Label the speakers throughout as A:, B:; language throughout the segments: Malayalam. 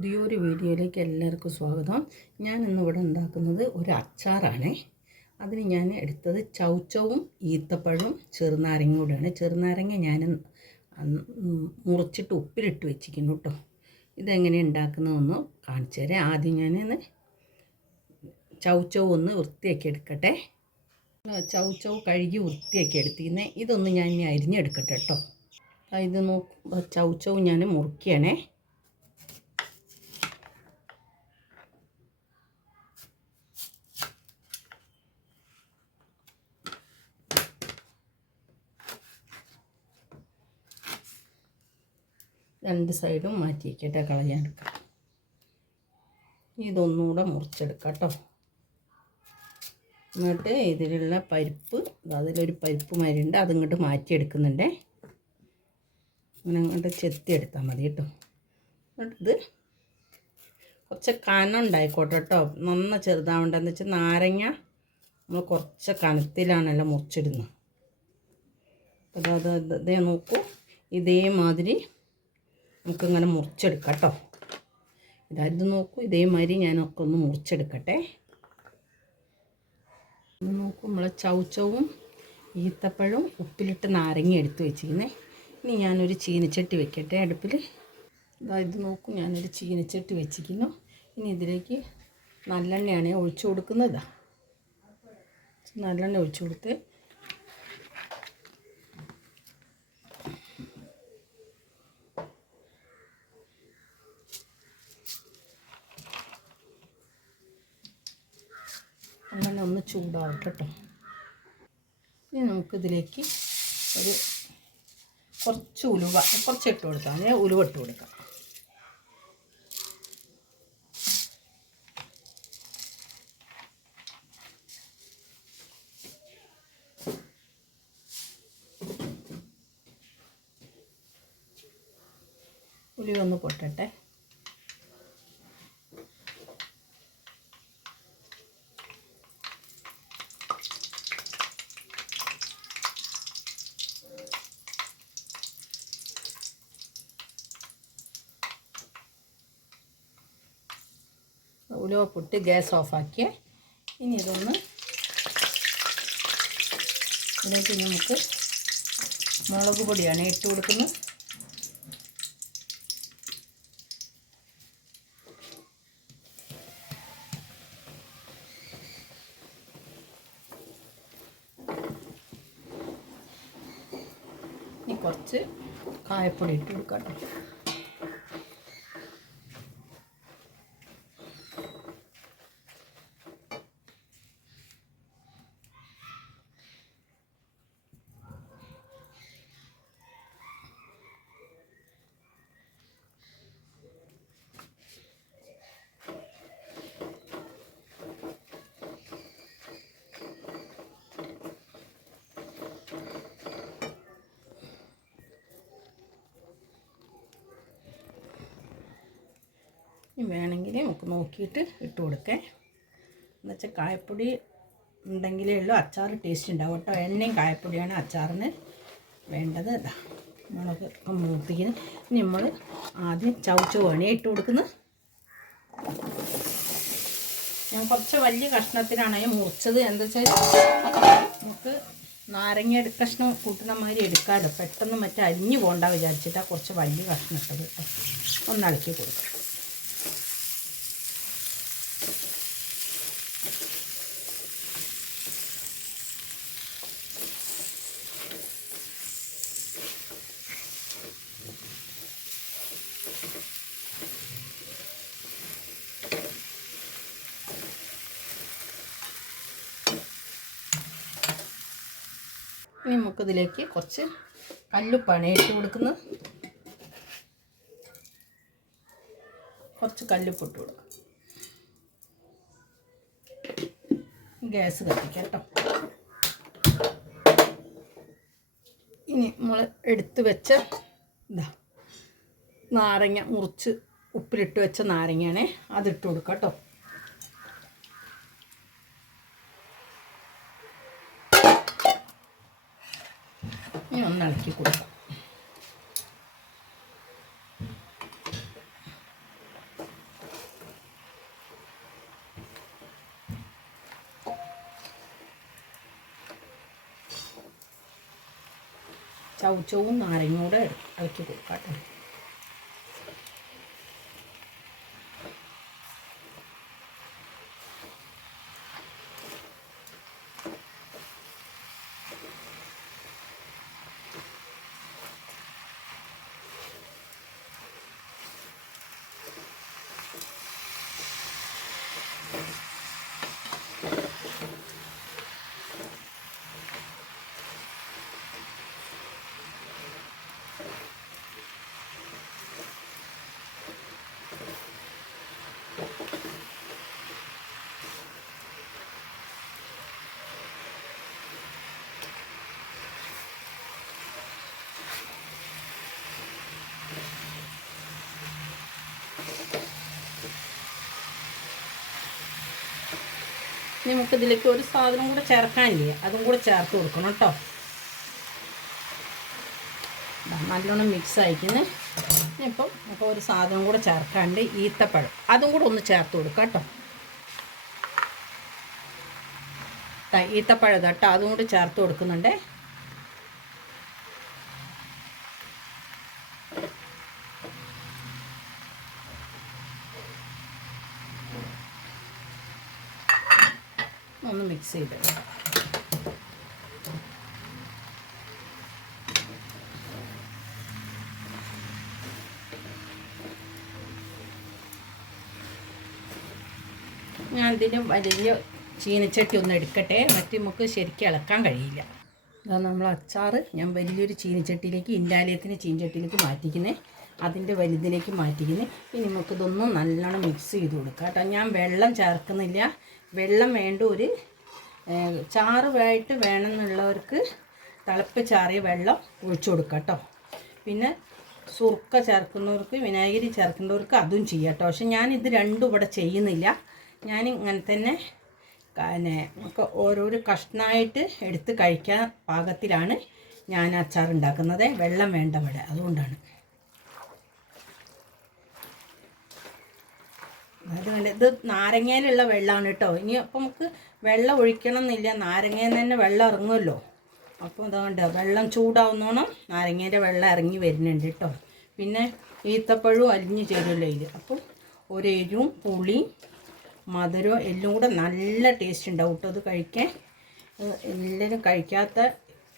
A: പുതിയൊരു വീഡിയോയിലേക്ക് എല്ലാവർക്കും സ്വാഗതം. ഞാൻ ഇന്നിവിടെ ഉണ്ടാക്കുന്നത് ഒരു അച്ചാറാണേ. അതിന് ഞാൻ എടുത്തത് ചൗച്ചവും ഈത്തപ്പഴവും ചെറുനാരങ്ങ കൂടെയാണ്. ചെറുനാരങ്ങ ഞാൻ മുറിച്ചിട്ട് ഉപ്പിലിട്ട് വെച്ചിരിക്കുന്നു കേട്ടോ. ഇതെങ്ങനെ ഉണ്ടാക്കുന്നതെന്ന് കാണിച്ചു തരാം. ആദ്യം ഞാൻ ചൗച്ചവ് ഒന്ന് വൃത്തിയാക്കി എടുക്കട്ടെ. ചൗച്ചവ് കഴുകി വൃത്തിയാക്കി എടുത്തിരുന്നേ. ഇതൊന്ന് ഞാൻ ഇനി അരിഞ്ഞെടുക്കട്ടെ കേട്ടോ. ഇത് നോക്കുമ്പോൾ ചൗച്ചവ് ഞാൻ മുറിക്കണേ രണ്ട് സൈഡും മാറ്റി വയ്ക്കട്ടെ കളയാനെടുക്കാം ഇതൊന്നുകൂടെ മുറിച്ചെടുക്കാം കേട്ടോ. എന്നിട്ട് ഇതിലുള്ള പരിപ്പ് അതിലൊരു പരിപ്പ് മരുണ്ട് അതിങ്ങോട്ട് മാറ്റിയെടുക്കുന്നുണ്ടേ. അങ്ങനെ അങ്ങോട്ട് ചെത്തി എടുത്താൽ മതി കേട്ടോ. ഇത് കുറച്ച് കനം ഉണ്ടായിക്കോട്ടെ കേട്ടോ. നന്ന ചെറുതാവേണ്ടതെന്ന് വെച്ചാൽ നാരങ്ങ നമ്മൾ കുറച്ച് കനത്തിലാണല്ലോ മുറിച്ചിടുന്നത്. അപ്പോൾ അത് അതേ നോക്കൂ. ഇതേമാതിരി നമുക്കിങ്ങനെ മുറിച്ചെടുക്കാം കേട്ടോ. ഇതായത് നോക്കൂ ഇതേമാതിരി ഞാനൊക്കെ ഒന്ന് മുറിച്ചെടുക്കട്ടെ. ഇത് നോക്കൂ നമ്മൾ ചൗച്ചവും ഈത്തപ്പഴവും ഉപ്പിലിട്ട് നാരങ്ങ എടുത്ത് വെച്ചിരിക്കുന്നേ. ഇനി ഞാനൊരു ചീനച്ചട്ടി വെക്കട്ടെ അടുപ്പിൽ ഇതാ ഇത് നോക്കൂ ഞാനൊരു ചീനച്ചട്ടി വെച്ചിരിക്കുന്നു. ഇനി ഇതിലേക്ക് നല്ലെണ്ണയാണ് ഒഴിച്ചു കൊടുക്കുന്നത്. നല്ലെണ്ണ ഒഴിച്ചു കൊടുത്ത് അങ്ങനെ ഒന്ന് ചൂടാവട്ടെ കേട്ടോ ഇനി നമുക്കിതിലേക്ക് ഒരു കുറച്ച് ഉലുവ കുറച്ച് ഇട്ട് കൊടുക്കാം. അതിന് ഉലുവ ഇട്ട് കൊടുക്കാം. ഉലുവ ഒന്ന് പൊട്ടട്ടെ. ഉലുവ ഇട്ട് ഗ്യാസ് ഓഫാക്കിയേ. ഇനി ഇതൊന്ന് ഇതിലേക്ക് നമുക്ക് മുളക് പൊടിയാണ് ഇട്ട് കൊടുക്കുന്നത്. ഇനി കുറച്ച് കായപ്പൊടി ഇട്ട് കൊടുക്കാം കേട്ടോ. വേണമെങ്കിൽ നമുക്ക് നോക്കിയിട്ട് ഇട്ട് കൊടുക്കേ. എന്നുവെച്ചാൽ കായപ്പൊടി ഉണ്ടെങ്കിലേ ഉള്ളൂ. അച്ചാർ ടേസ്റ്റ് ഉണ്ടാവും കേട്ടോ. എണ്ണയും കായപ്പൊടിയാണ് അച്ചാറിന് വേണ്ടത്. ഇതാ മുളക് ഇനി നമ്മൾ ആദ്യം ചവച്ചവാണ് ഇട്ട് കൊടുക്കുന്നത്. ഞാൻ കുറച്ച് വലിയ കഷ്ണത്തിനാണ് ഞാൻ മുറിച്ചത്. എന്താ വെച്ചാൽ നമുക്ക് നാരങ്ങ കഷ്ണം കൂട്ടുന്ന മാതിരി എടുക്കാമല്ലോ. പെട്ടെന്ന് മറ്റേ അരിഞ്ഞു പോകണ്ട വിചാരിച്ചിട്ടാണ് കുറച്ച് വലിയ കഷ്ണം ഇട്ടത്. കേട്ടോ ഒന്ന് ഇളക്കി കൊടുക്കാം ഇനി നമുക്കിതിലേക്ക് കുറച്ച് കല്ലുപ്പാണ് ഇട്ട് കൊടുക്കുന്നത്. കുറച്ച് കല്ലുപ്പ് ഇട്ട് കൊടുക്കാം. ഗ്യാസ് കത്തിക്കാം കേട്ടോ. ഇനി നമ്മൾ എടുത്ത് വെച്ച ഇതാ നാരങ്ങ മുറിച്ച് ഉപ്പിലിട്ട് വെച്ച നാരങ്ങയാണേ അതിട്ട് കൊടുക്കാം കേട്ടോ. ഇനി ഒന്ന് ഇളക്കി കൊടുക്കും. ചവച്ചവും നാരങ്ങയോടെ ഇളക്കി കൊടുക്കാം കേട്ടോ. ഇനി നമുക്ക് ഇതിലേക്ക് ഒരു സാധനം കൂടെ ചേർക്കാനില്ല? അതും കൂടെ ചേർത്ത് കൊടുക്കണം കേട്ടോ. നല്ലോണം മിക്സ് ആയിക്കുന്നു. ഇപ്പം അപ്പോൾ ഒരു സാധനം കൂടെ ചേർക്കാണ്ട് ഈത്തപ്പഴം. അതും കൂടെ ഒന്ന് ചേർത്ത് കൊടുക്കാം കേട്ടോ. ഈത്തപ്പഴം കേട്ടോ. അതും കൂടെ ചേർത്ത് കൊടുക്കുന്നുണ്ടേ ഒന്ന് മിക്സ് there. ഞാൻ ഇതിന് വലിയ ചീനച്ചട്ടി ഒന്ന് എടുക്കട്ടെ. മറ്റേ നമുക്ക് ശരിക്കും ഇളക്കാൻ കഴിയില്ല. അതാ നമ്മൾ അച്ചാർ ഞാൻ വലിയൊരു ചീനച്ചട്ടിയിലേക്ക് ഇൻഡാലിയത്തിന് ചീനച്ചട്ടിയിലേക്ക് മാറ്റിക്കുന്നത് അതിന്റെ വലുതിലേക്ക് മാറ്റിക്കുന്നത് ഇനി നമുക്കിതൊന്നും നല്ലോണം മിക്സ് ചെയ്ത് കൊടുക്കാം കേട്ടോ. ഞാൻ വെള്ളം ചേർക്കുന്നില്ല. വെള്ളം വേണ്ട ഒരു ചാറുമായിട്ട് വേണമെന്നുള്ളവർക്ക് തിളപ്പിച്ചാറിയ വെള്ളം ഒഴിച്ചു കൊടുക്കാം കേട്ടോ. പിന്നെ സുർക്ക ചേർക്കുന്നവർക്ക് വിനാഗിരി ചേർക്കുന്നവർക്ക് അതും ചെയ്യാം കേട്ടോ. പക്ഷെ ഞാൻ ഇത് രണ്ടും ഇവിടെ ചെയ്യുന്നില്ല. ഞാൻ ഇങ്ങനെ തന്നെ പിന്നെ നമുക്ക് ഓരോരോ കഷ്ണമായിട്ട് എടുത്ത് കഴിക്കാൻ പാകത്തിലാണ് ഞാൻ അച്ചാർ ഉണ്ടാക്കുന്നത് വെള്ളം വേണ്ട ഇവിടെ അതുകൊണ്ടാണ്. അത് കണ്ട് ഇത് നാരങ്ങയിലുള്ള വെള്ളമാണ് കേട്ടോ. ഇനി അപ്പം നമുക്ക് വെള്ളം ഒഴിക്കണം എന്നില്ല നാരങ്ങയിൽ തന്നെ വെള്ളം ഇറങ്ങുമല്ലോ. അപ്പോൾ അതുകൊണ്ട് വെള്ളം ചൂടാവുന്നോണം നാരങ്ങേന്റെ വെള്ളം ഇറങ്ങി വരുന്നുണ്ട് കേട്ടോ. പിന്നെ ഈത്തപ്പഴവും അലിഞ്ഞ് ചേരുമല്ലോ ഇതിൽ അപ്പം ഒരു പുളി മധുരവും എല്ലാം കൂടെ നല്ല ടേസ്റ്റ് ഉണ്ടാവും കേട്ടോ. അത് കഴിക്കാൻ. എല്ലാവരും കഴിക്കാത്ത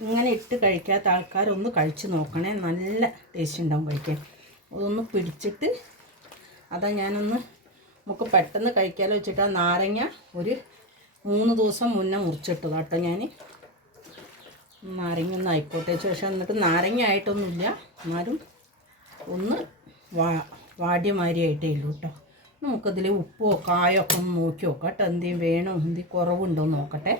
A: ഇങ്ങനെ ഇട്ട് കഴിക്കാത്ത ആൾക്കാരൊന്ന് കഴിച്ച് നോക്കണേ. നല്ല ടേസ്റ്റ് ഉണ്ടാവും കഴിക്കാൻ. അതൊന്ന് പിടിച്ചിട്ട് അതാ ഞാനൊന്ന് നമുക്ക് പെട്ടെന്ന് കഴിക്കാമല്ലോ വെച്ചിട്ട് ആ നാരങ്ങ ഒരു മൂന്ന് ദിവസം മുന്നേ മുറിച്ചിട്ടത് കേട്ടോ ഞാൻ നാരങ്ങ ഒന്ന് ആയിക്കോട്ടെ. ശേഷം എന്നിട്ട് നാരങ്ങ ആയിട്ടൊന്നുമില്ല. എന്നാലും ഒന്ന് വാ വാടിയ മാതിരിയായിട്ടേ ഉള്ളൂ കേട്ടോ. നമുക്കതിൽ ഉപ്പോ കായോ ഒക്കെ ഒന്ന് നോക്കി നോക്കാം കേട്ടോ. എന്തെങ്കിലും വേണോ എന്തെങ്കിലും കുറവുണ്ടോ എന്ന് നോക്കട്ടെ.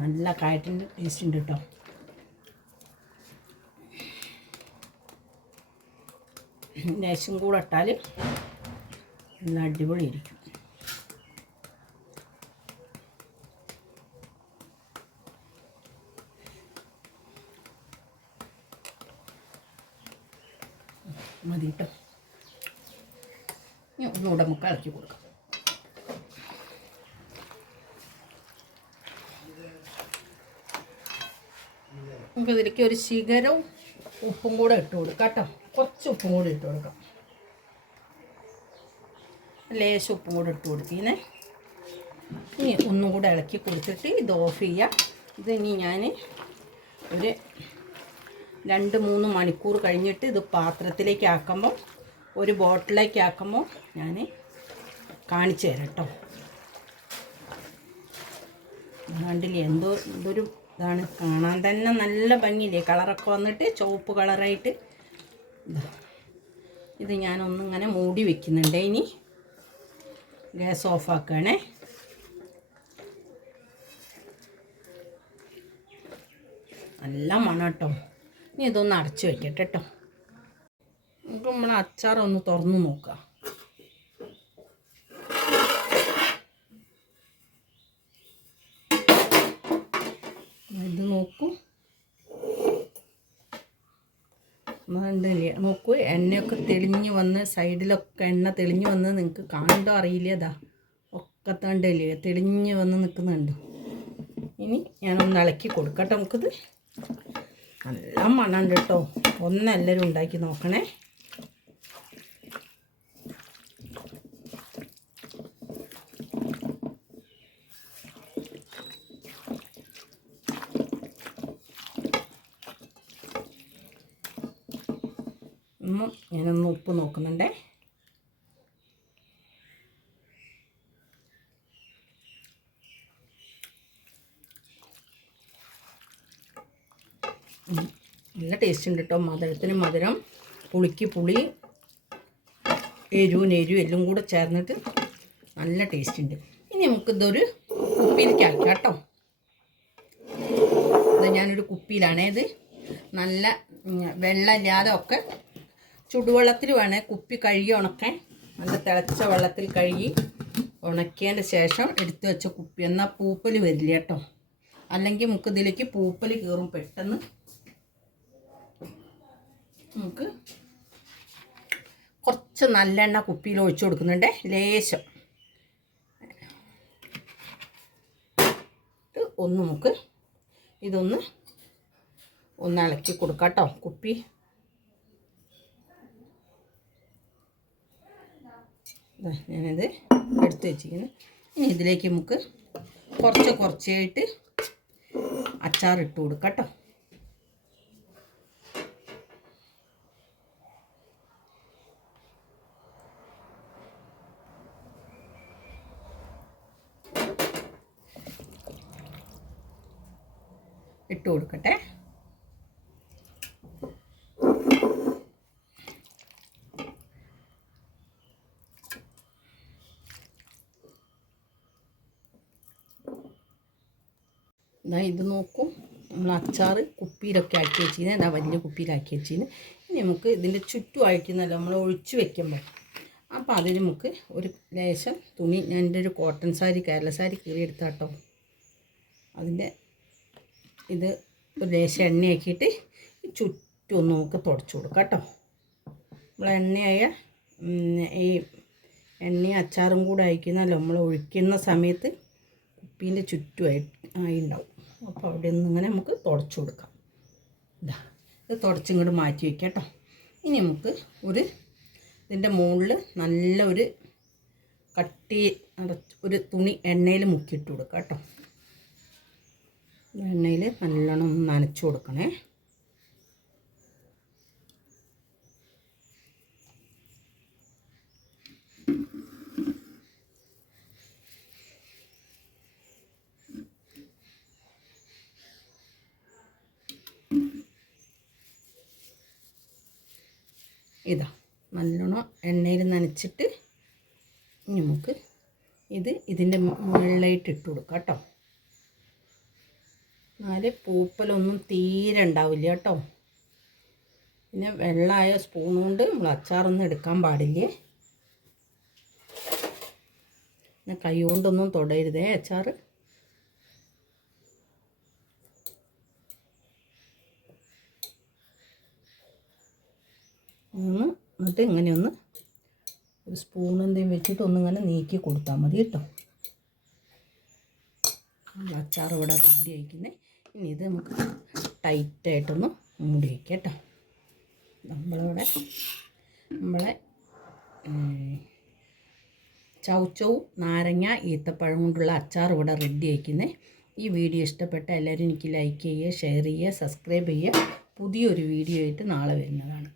A: നല്ല കായത്തിന്റെ ടേസ്റ്റ് ഉണ്ട് കേട്ടോ. ലേശം കൂടെ ഇട്ടാൽ നല്ല അടിപൊളിയായിരിക്കും മതി കേട്ടോ ഒന്നുകൂടെ നമുക്ക് ഇളക്കി കൊടുക്കാം. നമുക്ക് ഇതിലേക്ക് ഒരു ശിഖരവും ഉപ്പും കൂടെ ഇട്ട് കൊടുക്കാം കേട്ടോ. കുറച്ച് ഉപ്പും കൂടി ഇട്ട് കൊടുക്കാം. ലേശം ഉപ്പും കൂടെ ഇട്ട് കൊടുക്കീനെ ഇനി ഒന്നും കൂടെ ഇളക്കി കൊടുത്തിട്ട് ഇത് ഓഫ് ചെയ്യാം. ഇത് ഇനി ഞാൻ ഒരു രണ്ട് മൂന്ന് മണിക്കൂർ കഴിഞ്ഞിട്ട് ഇത് പാത്രത്തിലേക്ക് ആക്കുമ്പോൾ ഒരു ബോട്ടിലേക്ക് ആക്കുമ്പോൾ ഞാൻ കാണിച്ചു തരാം കേട്ടോ. കണ്ടില്ലേ? എന്തോ എന്തൊരു ഇതാണ്. കാണാൻ തന്നെ നല്ല ഭംഗിയില്ലേ? കളറൊക്കെ വന്നിട്ട് ചുവപ്പ് കളറായിട്ട്. ഇത്. ഞാനൊന്നിങ്ങനെ മൂടി വെക്കുന്നുണ്ട്. ഇനി ഗ്യാസ് ഓഫ് ആക്കുകയാണേ. നല്ല മണം കേട്ടോ. ഇനി ഇതൊന്ന് അടച്ചു വയ്ക്കട്ടെ കേട്ടോ. നമുക്ക് നമ്മൾ അച്ചാറൊന്ന് തുറന്ന് നോക്കാം. ഇത് നോക്കൂ. നോക്കൂ എണ്ണയൊക്കെ തെളിഞ്ഞ് വന്ന് സൈഡിലൊക്കെ എണ്ണ തെളിഞ്ഞ് വന്ന് നിങ്ങൾക്ക് കാണണ്ടോ അറിയില്ല അതാ ഒക്കെ തണ്ടല്ലേ തെളിഞ്ഞ് വന്ന് നിൽക്കുന്നുണ്ട്. ഇനി ഞാനൊന്ന് ഇളക്കി കൊടുക്കട്ടെ നമുക്കിത്. നല്ല മണ്ണുണ്ട് കേട്ടോ. ഒന്നെല്ലാവരും ഉണ്ടാക്കി നോക്കണേ. ഒന്ന് ഞാനൊന്ന് ഉപ്പ് നോക്കുന്നുണ്ടേ. നല്ല ടേസ്റ്റ് ഉണ്ട് കേട്ടോ മധുരത്തിന് മധുരം പുളിക്ക് പുളി എരിവും എരിവും എല്ലാം കൂടെ ചേർന്നിട്ട് നല്ല ടേസ്റ്റ് ഉണ്ട്. ഇനി നമുക്കിതൊരു കുപ്പിയിലേക്ക് ആക്കാം കേട്ടോ ഇത് ഞാനൊരു കുപ്പിയിലാണേ ഇത്. നല്ല വെള്ളമില്ലാതെ ഒക്കെ ചുടുവെള്ളത്തിൽ വേണേൽ കുപ്പി കഴുകി ഉണക്കാൻ. നല്ല തിളച്ച വെള്ളത്തിൽ കഴുകി ഉണക്കിയതിന്റെ ശേഷം എടുത്തു വെച്ച കുപ്പി. എന്നാൽ പൂപ്പൽ വരില്ല കേട്ടോ. അല്ലെങ്കിൽ നമുക്ക് ഇതിലേക്ക് പൂപ്പൽ കയറും പെട്ടെന്ന്. നമുക്ക് കുറച്ച് നല്ലെണ്ണ കുപ്പിയിൽ ഒഴിച്ചു കൊടുക്കുന്നുണ്ട്. ലേശം. ഒന്ന് നമുക്ക് ഇതൊന്ന് ഒന്ന് ഇളക്കി കൊടുക്കാം കേട്ടോ. കുപ്പി ഞാനിത് എടുത്ത് വെച്ചിരിക്കുന്നു. ഇനി ഇതിലേക്ക് നമുക്ക് കുറച്ച് കുറച്ചായിട്ട് അച്ചാർ ഇട്ട് കൊടുക്കാം കേട്ടോ. ഇട്ട് കൊടുക്കട്ടെ. ഇതാ ഇത് നോക്കൂ. നമ്മൾ അച്ചാർ കുപ്പിയിലൊക്കെ ആക്കി വെച്ചിരുന്നത് എന്താ വലിയ കുപ്പിയിലാക്കി വെച്ചിരുന്നു. ഇനി നമുക്ക് ഇതിന്റെ ചുറ്റുമായിരിക്കുന്നല്ലോ നമ്മൾ ഒഴിച്ചു വെക്കുമ്പോൾ അപ്പോൾ അതിന് നമുക്ക് ഒരു ലേശം തുണി ഞാൻ എന്റെ ഒരു കോട്ടൺ സാരി കേരള സാരി കീറി എടുത്താട്ടോ അതിന്റെ ഇത് ഒരു ലേശം എണ്ണയാക്കിയിട്ട് ചുറ്റും ഒന്ന് നമുക്ക് തുടച്ചു കൊടുക്കാം കേട്ടോ. നമ്മൾ എണ്ണയായ ഈ എണ്ണയും അച്ചാറും കൂടെ അയക്കുന്നല്ലോ നമ്മൾ ഒഴിക്കുന്ന സമയത്ത് കുപ്പീന്റെ ചുറ്റുമായി ആയി ഉണ്ടാവും. അപ്പോൾ അവിടെ നിന്ന് ഇങ്ങനെ നമുക്ക് തുടച്ചു കൊടുക്കാം. ഇതാ ഇത് തുടച്ചിങ്ങോട്ട് മാറ്റി വയ്ക്കാം കേട്ടോ. ഇനി നമുക്ക് ഒരു ഇതിന്റെ മുകളിൽ നല്ല ഒരു കട്ടി ഒരു തുണി എണ്ണയിൽ മുക്കിയിട്ട് കൊടുക്കാം കേട്ടോ. എണ്ണയിൽ നല്ലോണം നനച്ച് കൊടുക്കണേ. ഇതാ നല്ലോണം എണ്ണയിൽ നനച്ചിട്ട് നമുക്ക് ഇത് ഇതിന്റെ മുകളിലായിട്ട് ഇട്ട് കൊടുക്കാം കേട്ടോ. എന്നാൽ പൂപ്പലൊന്നും തീരെ ഉണ്ടാവില്ല കേട്ടോ. പിന്നെ വെള്ളമായ സ്പൂൺ കൊണ്ട് നമ്മൾ അച്ചാറൊന്നും എടുക്കാൻ പാടില്ലേ? പിന്നെ കൈ കൊണ്ടൊന്നും തൊടരുതേ അച്ചാറ്. ഒന്ന് എന്നിട്ട് ഇങ്ങനെ ഒന്ന് ഒരു സ്പൂൺ എന്തെങ്കിലും വെച്ചിട്ട് ഒന്നിങ്ങനെ നീക്കി കൊടുത്താൽ മതി കേട്ടോ. അച്ചാർ ഇവിടെ റെഡി ആയിക്കുന്നത് ഇനി ഇത് നമുക്ക് ടൈറ്റായിട്ടൊന്ന് മൂടി വയ്ക്കാം കേട്ടോ. നമ്മളിവിടെ നമ്മളെ ഉം, ചൗച്ചവും നാരങ്ങ ഈത്തപ്പഴം കൊണ്ടുള്ള അച്ചാർ ഇവിടെ റെഡി ആയിക്കുന്നത് ഈ വീഡിയോ ഇഷ്ടപ്പെട്ട എല്ലാവരും എനിക്ക് ലൈക്ക് ചെയ്യുക ഷെയർ ചെയ്യുക സബ്സ്ക്രൈബ് ചെയ്യുക. പുതിയൊരു വീഡിയോ ആയിട്ട് നാളെ വരുന്നതാണ്.